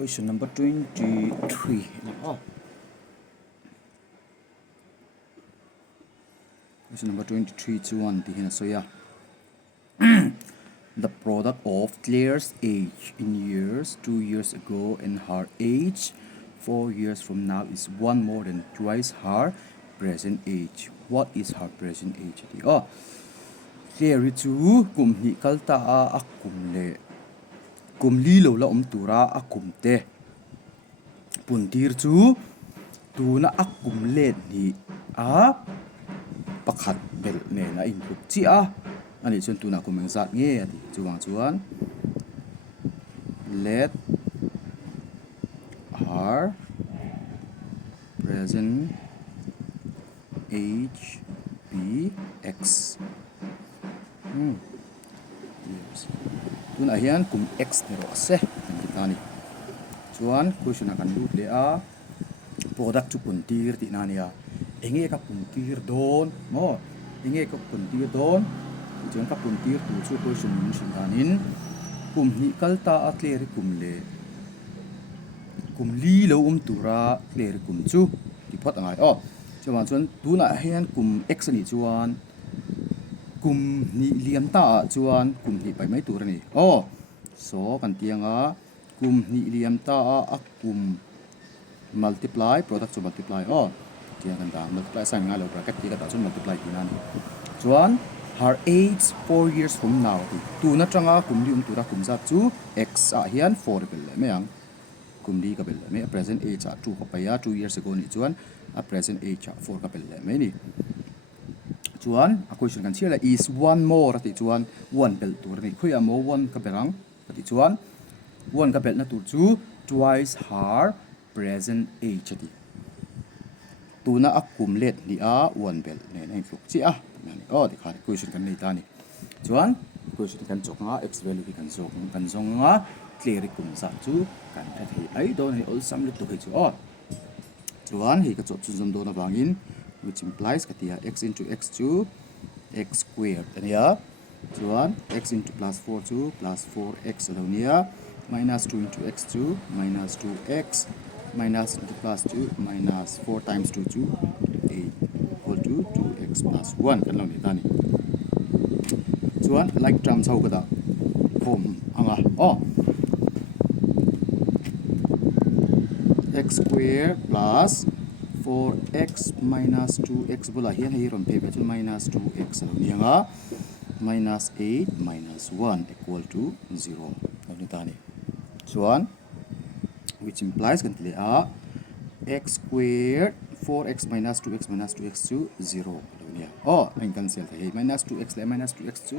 Question number 23. Question number 23 to 1. So yeah. The product of Claire's age in years 2 years ago and her age 4 years from now is one more than twice her present age. What is her present age? Claire chu kum hi kalta a kum le kum li lo la tura a kum te puntir chu tu na a kum le ni a pakhat bel ne na in kum chi a ani chun tu na kum zat nge ati chuwang chuan let her present age be x. Yes. Tu na hian kum x ni ro se kan kita ni chuan question akan lut le a product chu puntir ti na nia enge ka puntir don mo enge ka puntir don chuan ka puntir tu chu question mun shin danin kum hi kalta a clear kum le kum li lo tura clear kum chu ti phot angai chuan tu na hian kum x ni chuan kum ni liam ta chuan kum ni pai mai tur ni so kan tianga kum ni liam ta a kum multiply product to multiply tiang kan da multiply sang nga lo bracket ti ka ta chun multiply ti na ni chuan her age 4 years from now tu na tanga kum li tura kum za chu x a hian 4 bel le meang kum li ka bel le me present age a 2 ka pa ya 2 years ago ni chuan a present age a 4 ka bel le me ni chuan a question kan chia la is one more ati chuan one bel tur ni khoi amo one ka berang ati chuan one ka bel na tur chu twice her present age ati tuna akum let ni a one bel ne nei fluk chi a ni di kha question kan nei ta ni chuan question kan chok nga x value ki kan zong nga clear kum sa chu kan that hi ai do ni all sum le to hi chu chuan hi ka chok chu zom do na bangin which implies katia x into x to x squared ania chuan x into plus 4 to plus 4x alonia minus 2 into x to minus 2x minus into plus 2 minus 4 times 2 to 8 equal to 2x plus 1 kan lo ni tani chuan like terms how kada form anga x squared plus 4x minus 2x bula hian hi ron pe chu minus 2x alonia minus 8 minus 1 equal to 0 ni tani chuan which implies kan tile a x squared 4x minus 2x minus 2x to 0 alonia ang cancel thei minus 2x le minus 2x to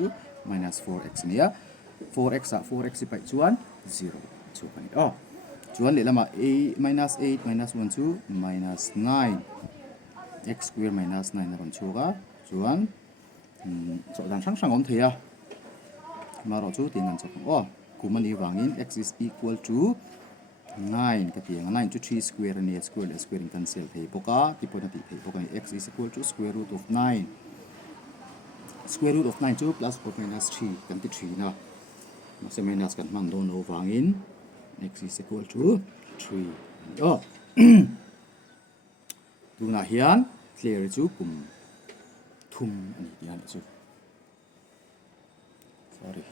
minus 4x nia 4x a 4x pai chuan 0 chu kan chuan le lama a minus 8 minus 1 to minus 9 x square minus 9 ron chuga chuan so dan sang om theya maro chu tin an chok kumani wangin x is equal to 9 ka tiang 9 to 3 square ni square in cancel thei poka ti pona ti thei poka x is equal to square root of 9 to plus 4 minus 3 kan ti 3 na mas minus kan man do no wangin x is equal to 3 tu na hian clear chu kum thum ani tian chu sorry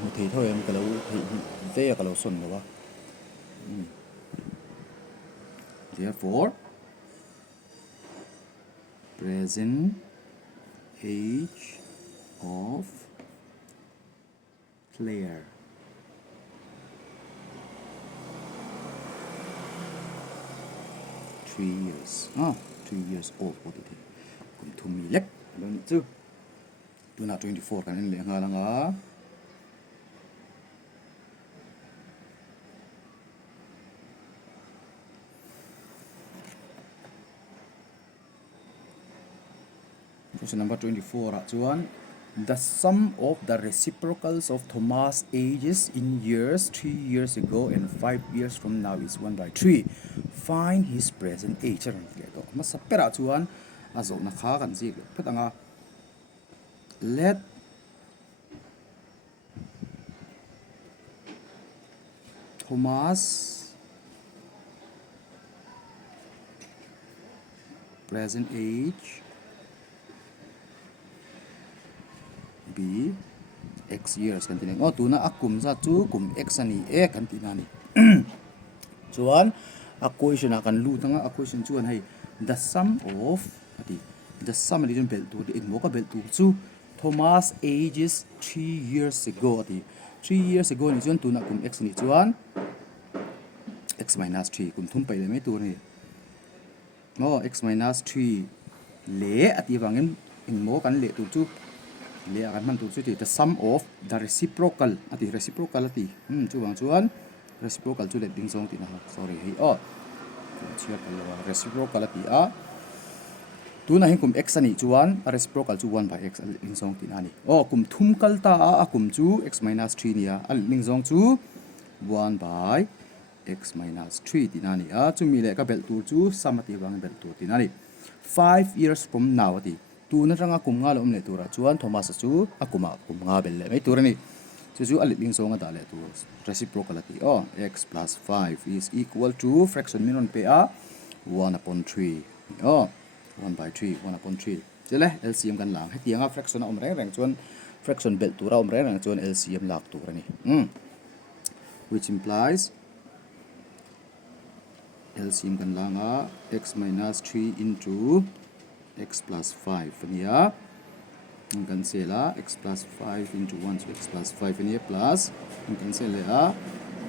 mu thei thôi em ka lo thei te ka lo son lo wa therefore present age of Claire years 3 years old what it kum thum mi lek don chu tu na 24 kan le nga la nga question number 24 chuan the sum of the reciprocals of Thomas' ages in years 3 years ago and 5 years from now is 1 by 3. Find his present age. Masapera chuan azo na kha kan zik phetanga let Thomas present age B X years kan tineng tuna akum za chu kum X ani kan tinani chuan equation akan lu tanga equation chuan hei the sum of the sum ali jun bel tu in moka bel tu chu Thomas age is 3 years ago 3 years ago ni chuan tuna kum X ni chuan X minus 3 kum thum pai le mai tu ni X minus 3 le ati wangin in mo kan le tu chu le akan man tu chu the sum of the reciprocal ati chu wang chuan reciprocal chu le ding song ti na sorry hei chia pala reciprocal ati tuna hin kum X ani chuan reciprocal chu 1 by X ling song ti na ni kum thum kal ta kum chu X minus 3 nia ling song chu 1 by X minus 3 ti na ni chu mi le ka bel tu chu sum ati wang bel tu ti na ni 5 years from now ati tu na ranga kum nga lom le tu ra chuan Thomas chu akuma kum nga bel le mai tu ra ni chu ling song da le tu reciprocal ati X plus 5 is equal to fraction min on pe 1 upon 3 1 by 3 1 upon 3 chele LCM kan lang he tianga fraction om reng chuan fraction bel tu ra om reng chuan LCM lak tu ra ni which implies LCM kan langa X minus 3 into X plus 5 nia kan se la X plus 5 into 1 so X plus 5 nia plus kan se la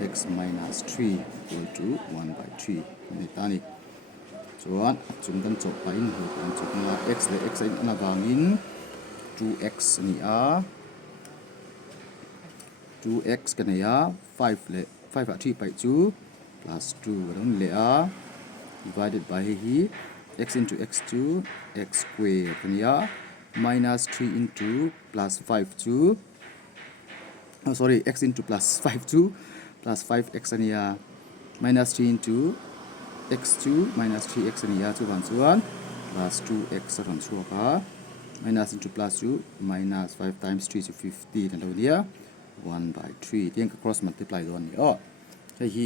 X minus 3 equal to 1 by 3 ni tani chuan chung kan chok pa in ho kan chok na X le X in ana wangin 2X nia 2X kan ya 5 le 5 3 pai chu plus 2 ron le divided by hi X into X2 X squared kan ya minus 3 into plus 5 2 X into plus 5 2 plus 5X ania minus 3 into X2 minus 3X ania chu ban chuan plus 2X ron chuaka minus into plus 2 minus 5 times 3 to 50 kan lo dia 1 by 3 tiang ka cross multiply don ni hi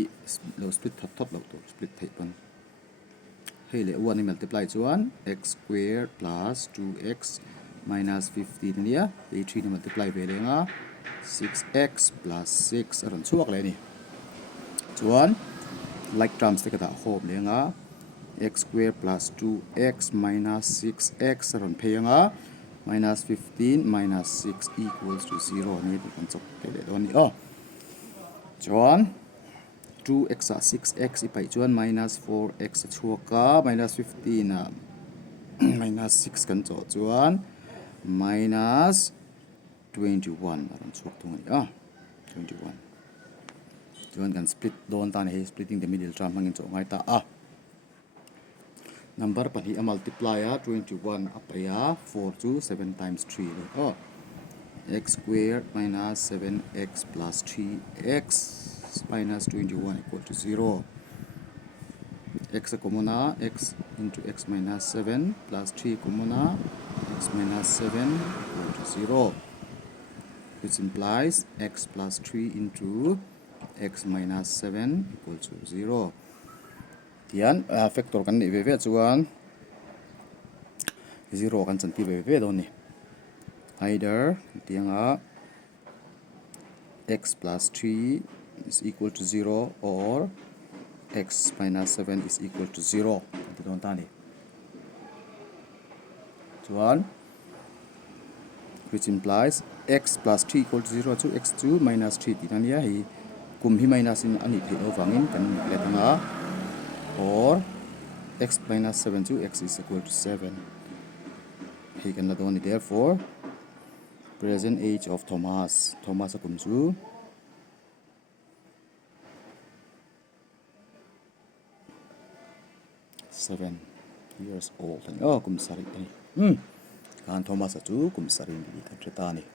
lo split thot lo to split thei pan hei le 1 ni multiply chuan X squared plus 2X minus 50 nia 3 ni multiply ve lenga 6X plus 6 ron chuak le ni chuan like terms te ka da hom lenga X squared plus 2X minus 6X ron pheanga minus 15 minus 6 equals to 0 ni kan chok ke le don ni chuan 2X 6X ipai chuan minus 4X chuaka minus 15 minus 6 kan chaw chuan minus 21 ron chuak tu ni 21 chuan kan split don ta ni splitting the middle term hangin chaw ngai ta number pa hi multiply 21 apaya 4 to 7 times 3 X squared minus 7X plus 3X minus 21 equal to 0 X common X into X minus 7 plus 3 common X minus 7 equal to 0 which implies X plus 3 into X minus 7 equal to 0 tian factor kan ni ve chuan 0 kan chanti ve don ni either tianga X plus 3 is equal to 0 or X minus 7 is equal to 0 don ta ni chuan which implies X plus 3 equal to 0 to X2 minus 3 ti ania hi kum hi minus in ani thei wangin kan le tanga or X minus 7 to X is equal to 7 hi kan la don ni therefore present age of Thomas akum chu 7 years old kum sari ani kan Thomas chu kum sari ni ta ni